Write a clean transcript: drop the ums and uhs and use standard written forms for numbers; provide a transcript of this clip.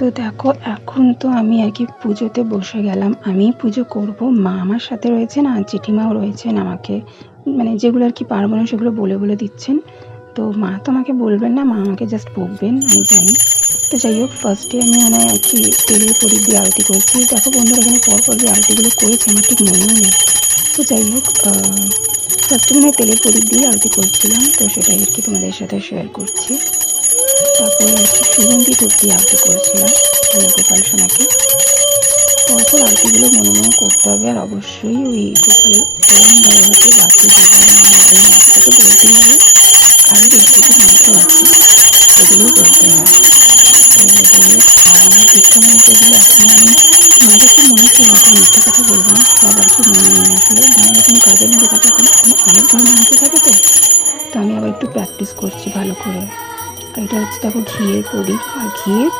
তো দেখো এখন তো আমি আর কি পুজোতে বসে গেলাম। আমি পুজো করব, মা আমার সাথে রয়েছেন আর জেঠিমাও রয়েছেন আমাকে, মানে যেগুলো আর কি পারবো না সেগুলো বলে বলে দিচ্ছেন। তো মা তো আমাকে বলবেন না, মা আমাকে জাস্ট বকবেন, আমি জানি। তো যাই হোক, ফার্স্টে আমি মনে হয় আর কি তেলের প্রদীপ দিয়ে আরতি করছি। দেখো বন্ধুরা, এখানে পরপর যে আরতিগুলো করেছি আমার ঠিক মনেও নেই। তো যাই হোক, ফার্স্টে মনে হয় তেলের প্রদীপ দিয়ে আরতি করছিলাম, তো সেটাই আর কি তোমাদের সাথে শেয়ার করছি। তারপরে আর কি সুগন্ধি ধূপ দিয়ে আরতি করেছিলাম গোপাল সোনাকে। পরপর আরতিগুলো মনে মনে করতে হবে, আর অবশ্যই ওই গোপালের ওম ভগবতে বাসুদেবায় নমঃ ওই মন্ত্রটা তো বলতেই হবে। আরও বেশ কিছু মন্ত্র আছে, সেগুলোও বলতে হয়। তো যাই হোক, আর আমার দীক্ষা মন্ত্রগুলো এখনও আমি মাঝে খুব মনে ছিল, এখন মিথ্যা কথা বলবো না, সব আর কি মনে নেই আসলে। মানে যখন কাজের মধ্যে থাকে এখন অনেকগুলো মন্ত্র থাকে, তো আমি আবার একটু প্র্যাকটিস করছি ভালো করে। আর এটা হচ্ছে দেখো ঘিয়ের প্রদীপ, আর ঘিয়ের